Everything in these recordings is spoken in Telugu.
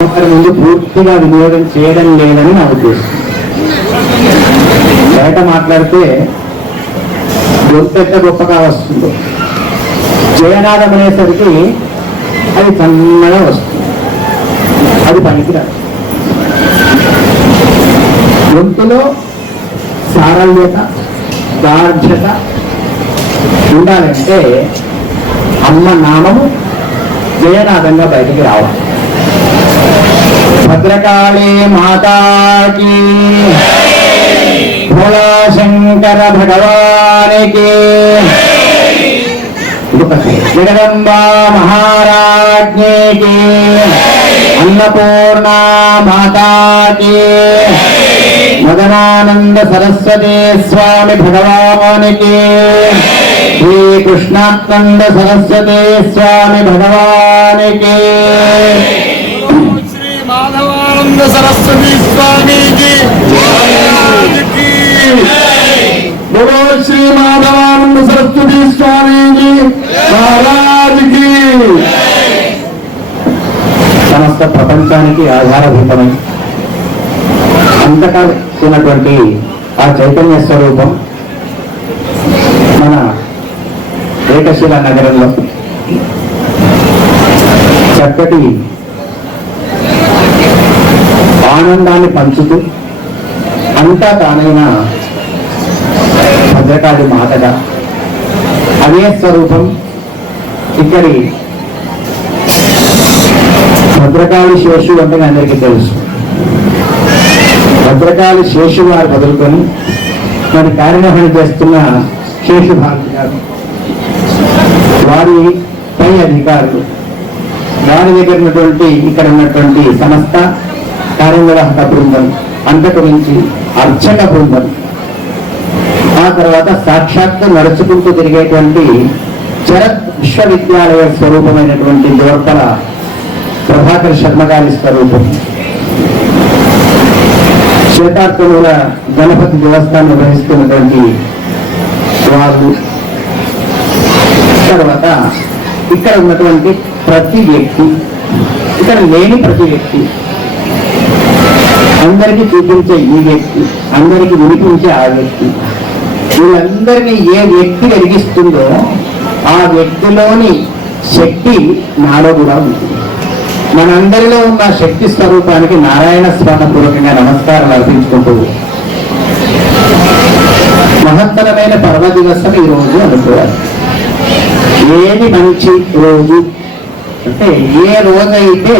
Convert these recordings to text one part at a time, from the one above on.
ముందు పూర్తిగా వినియోగం చేయడం లేదని నా ఉద్దేశం. బయట మాట్లాడితే గొంతెక్క గొప్పగా వస్తుంది, జయనాదం అనేసరికి అది సన్నగా వస్తుంది, అది పనికిరాదు. గొంతులో సారళ్యత దార్ఢ్యత ఉండాలంటే అమ్మ నామము జయనాదంగా బయటికి రావాలి. భద్రకాళీ మాతాకి, భోళా శంకర భగవానికి, జగదంబా మహారాజ్ఞికి, అన్నపూర్ణ మాతాకి, మదనానంద సరస్వతి స్వామి భగవానికి, శ్రీకృష్ణానంద సరస్వతి స్వామి భగవానికి, माधवानंद सरस्वती स्वामी जी बोलो, श्री माधवानंद सरस्वती स्वामी जी महाराज की. సమస్త ప్రపంచానికి ఆధారభూతమై అంతటా ఉన్నటువంటి ఆ చైతన్య స్వరూపం మన ఏకశిల నగరంలో చక్కటి ఆనందాన్ని పంచుతూ అంతా తానైన భద్రకాళి మాతగా అదే స్వరూపం ఇక్కడి భద్రకాళి శేషు అంటే అందరికీ తెలుసు. భద్రకాళి శేషు వారు మొదలుకొని మరి కార్యనిర్వహణ చేస్తున్న శేషు భారతి గారు, వారి పై అధికారులు, వారి దగ్గర ఉన్నటువంటి ఇక్కడ ఉన్నటువంటి సంస్థ కార్యనిర్వాహక బృందం, అంతకుమించి అర్చక బృందం, ఆ తర్వాత సాక్షాత్తు నడుచుకుంటూ తిరిగేటువంటి శరత్ విశ్వవిద్యాలయ స్వరూపమైనటువంటి దోర్పల ప్రభాకర్ శర్మ గారి స్వరూపం, శ్వేతార్కముల గణపతి దేవస్థానం నిర్వహిస్తున్నటువంటి వాళ్ళు, తర్వాత ఇక్కడ ఉన్నటువంటి ప్రతి వ్యక్తి, ఇక్కడ లేని ప్రతి వ్యక్తి, అందరికీ చూపించే ఈ వ్యక్తి, అందరికీ వినిపించే ఆ వ్యక్తి, వీళ్ళందరినీ ఏ వ్యక్తి వెలిగిస్తుందో ఆ వ్యక్తిలోని శక్తి నాలో కూడా ఉంటుంది. మనందరిలో ఉన్న శక్తి స్వరూపానికి నారాయణ స్వామి పూర్వకంగా నమస్కారం అర్పించుకుంటూ మహత్తరమైన పర్వదివసం ఈ రోజు అనుకోవాలి. ఏది మంచి రోజు అంటే ఏ రోజైతే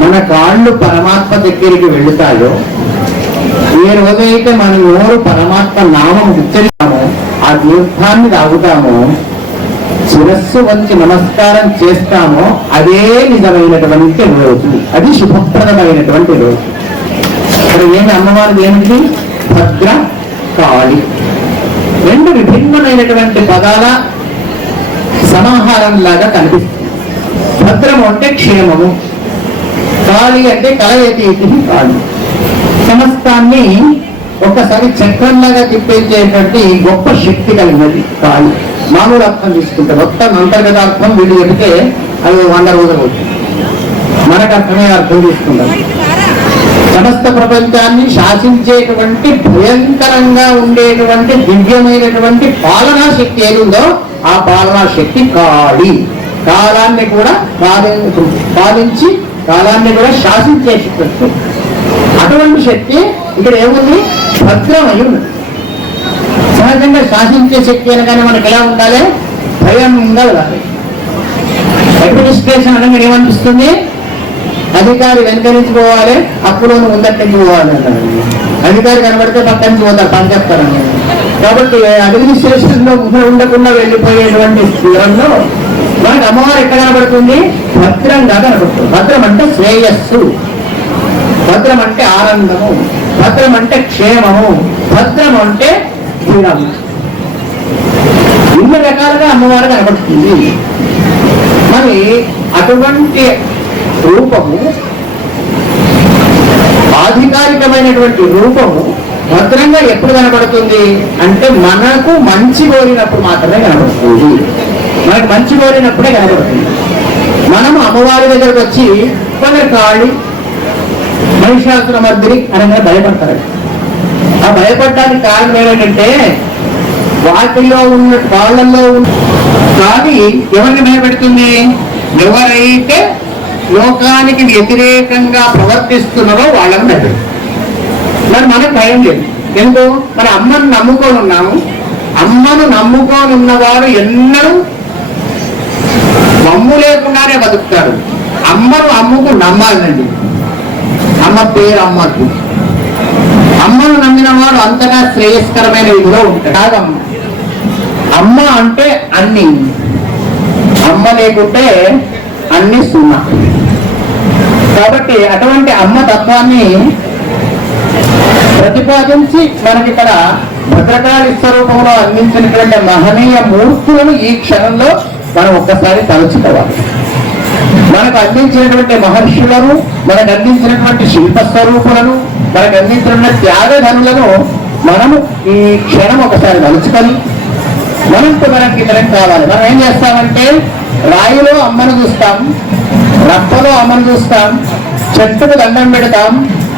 మన కాళ్ళు పరమాత్మ దగ్గరికి వెళుతాయో, ఏ రోజైతే మన నోరు పరమాత్మ నామం ఉచ్చరిస్తామో, ఆ తీర్థాన్ని తాగుతామో, శిరస్సు వంచి నమస్కారం చేస్తామో, అదే నిజమైనటువంటి రోజు, అది శుభప్రదమైనటువంటి రోజు. ఇక్కడ ఏమి అమ్మవారిది ఏమిటి? భద్ర కాళి. రెండు విభిన్నమైనటువంటి పదాల సమాహారం లాగా కనిపిస్తుంది. భద్రము అంటే క్షేమము, కాళి అంటే కలయతీతి కాళి. సమస్తాన్ని ఒక్కసారి చక్రంలాగా తిప్పేసేటువంటి గొప్ప శక్తి కలిగినది కాళి. మామూలు అర్థం తీసుకుంటే మొత్తం అంతర్గత అర్థం వీళ్ళు చెబితే అది 100 రోజులు అవుతుంది. మనకు అర్థమే అర్థం తీసుకుంటాం. సమస్త ప్రపంచాన్ని శాసించేటువంటి భయంకరంగా ఉండేటువంటి దివ్యమైనటువంటి పాలనా శక్తి ఏదుందో ఆ పాలనా శక్తి కాళి. కాలాన్ని కూడా పాలించి కాలాన్ని కూడా శాసించే శక్తి. అటువంటి శక్తి ఇక్కడ ఏముంది? భద్రమై ఉన్నది. సహజంగా శాసించే శక్తి అనగానే మనకు ఎలా ఉండాలి? భయం ఉండాలి. అడ్మినిస్ట్రేషన్ అనగా ఏమనిపిస్తుంది? అధికారి వెనక నుంచి పోవాలి, అప్పులోను ముందటి నుంచి పోవాలి అంటారు. అధికారి కనబడితే పక్క నుంచి పోతారు, పని చెప్తారని. కాబట్టి అడ్మినిస్ట్రేషన్ లో ఉండకుండా వెళ్ళిపోయేటువంటి స్థిరంలో మనకి అమ్మవారు ఎక్కడ కనబడుతుంది? భద్రంగా కనబడుతుంది. భద్రం అంటే శ్రేయస్సు, భద్రం అంటే ఆనందము, భద్రం అంటే క్షేమము, భద్రం అంటే స్థిరము. ఇన్ని రకాలుగా అమ్మవారు కనబడుతుంది. మరి అటువంటి రూపము, ఆధికారికమైనటువంటి రూపము భద్రంగా ఎప్పుడు కనబడుతుంది అంటే మనకు మంచి కోరినప్పుడు మాత్రమే కనబడుతుంది. మనకు మంచి కోరినప్పుడే కనబడుతుంది. మనము అమ్మవారి దగ్గరకు వచ్చి భద్రకాళి మహిషాసుర మర్దిని అనగా భయపడతారు. ఆ భయపడడానికి కారణం ఏంటంటే వాళ్ళలో ఉన్న కానీ ఎవరిని భయపెడుతుంది? ఎవరైతే లోకానికి వ్యతిరేకంగా ప్రవర్తిస్తున్నారో వాళ్ళని భయపెడుతుంది. మరి మనకు భయం లేదు. ఎందుకు? మన అమ్మను నమ్ముకొని ఉన్నాము. అమ్మను నమ్ముకొని ఉన్నవారు ఎన్నడూ నమ్ము లేకుండానే బతుకుతారు. అమ్మను నమ్మాలండి. అమ్మ పేరు అమ్మకు. అమ్మను నమ్మిన వాడు అంతగా శ్రేయస్కరమైన విధిలో ఉంటాడు. కాదమ్మ, అమ్మ అంటే అన్ని, అమ్మ లేకుంటే అన్ని సున్నా. కాబట్టి అటువంటి అమ్మ తత్వాన్ని ప్రతిపాదించి మనకిక్కడ భద్రకాళి స్వరూపంలో అందించినటువంటి మహనీయ మూర్తులను ఈ క్షణంలో మనం ఒక్కసారి తలుచుకోవాలి. మనకు అందించినటువంటి మహర్షులను, మనకు అందించినటువంటి శిల్పస్వరూపులను, మనకు అందించినటువంటి త్యాగధనులను మనము ఈ క్షణం ఒకసారి తలుచుకొని మనకు ఇతరం కావాలి. మనం ఏం చేస్తామంటే రాయిలో అమ్మను చూస్తాం, రప్పలో అమ్మను చూస్తాం, చెట్టుకు దండం పెడతాం,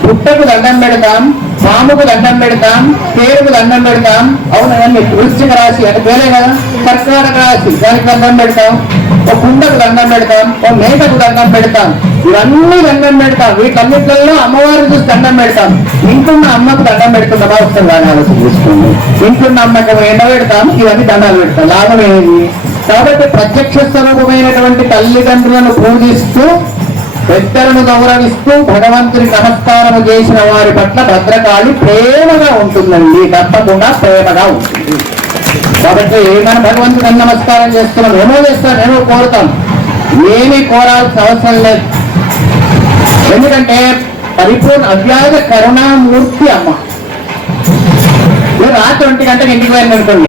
పుట్టకు దండం పెడతాం, పాముకు దండం పెడతాం, పేరుకు దండం పెడతాం. అవునండి, వృశ్చిక రాశి అంటే పేరే కదా, కర్కాటక రాశి దానికి దండం పెడతాం, ఒక కుండకు దండం పెడతాం, ఒక మేకకు దండం పెడతాం. ఇవన్నీ దండం పెడతాం. వీటన్నిటిలో అమ్మవారిని చూసి దండం పెడతాం. ఇంట్లో అమ్మకు దండం పెడుతున్నామా ఒకసారి దాని ఆలోచన చేసుకోండి. ఇంట్లో అమ్మకు ఎండ పెడతాం, ఇవన్నీ దండాలు పెడతాం. లాభం ఏది? కాబట్టి ప్రత్యక్ష స్వరూపమైనటువంటి తల్లిదండ్రులను పూజిస్తూ, పెద్దలను గౌరవిస్తూ, భగవంతునికి నమస్కారం చేసిన వారి పట్ల భద్రకాళి ప్రేమగా ఉంటుందండి. తప్పకుండా ప్రేమగా ఉంటుంది. కాబట్టి మనం భగవంతుని నమస్కారం చేస్తున్నాం, ఏమో చేస్తాం, ఏమో కోరుతాం. ఏమీ కోరాల్సిన అవసరం లేదు. ఎందుకంటే పరిపూర్ణ అవ్యాజ కరుణామూర్తి అమ్మ. మీరు రాత్రి 1 గంటకి ఇంటికి వెళ్ళి అనుకోండి,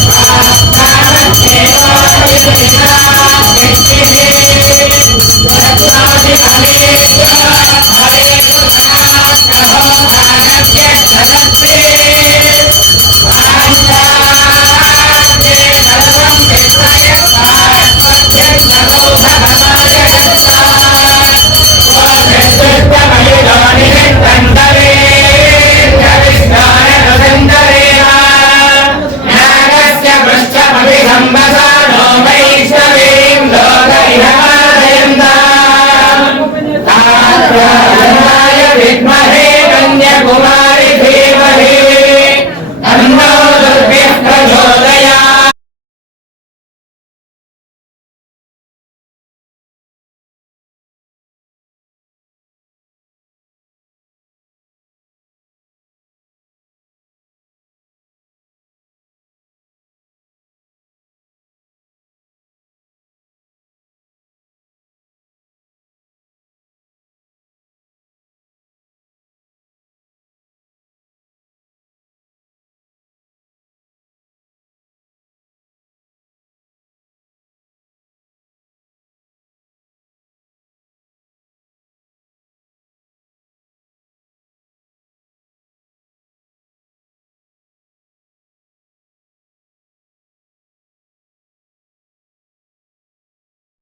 Thank you.